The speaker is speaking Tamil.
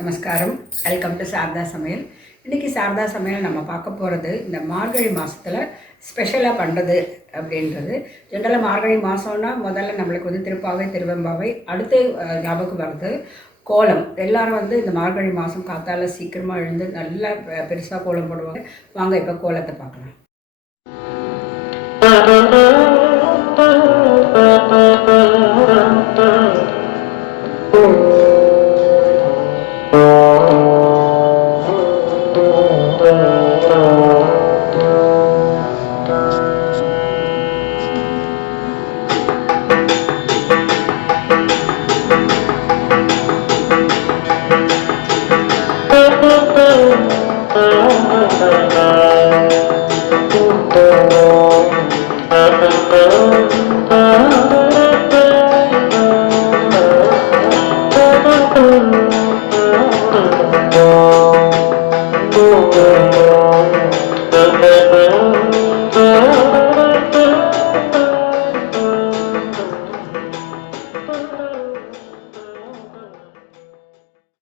நமஸ்காரம். வெல்கம் டு சாரதா சமையல். இன்றைக்கி சாரதா சமையல் நம்ம பார்க்க போகிறது இந்த மார்கழி மாதத்தில் ஸ்பெஷலாக பண்ணுறது அப்படின்றது. ஜென்ரலாக மார்கழி மாதம்னா முதல்ல நம்மளுக்கு திருப்பாவை திருவெம்பாவை, அடுத்து ஞாபகம் வருது கோலம். எல்லோரும் இந்த மார்கழி மாதம் காத்தால சீக்கிரமாக எழுந்து நல்லா பெருசாக கோலம் போடுவாங்க. வாங்க இப்போ கோலத்தை பார்க்கலாம்.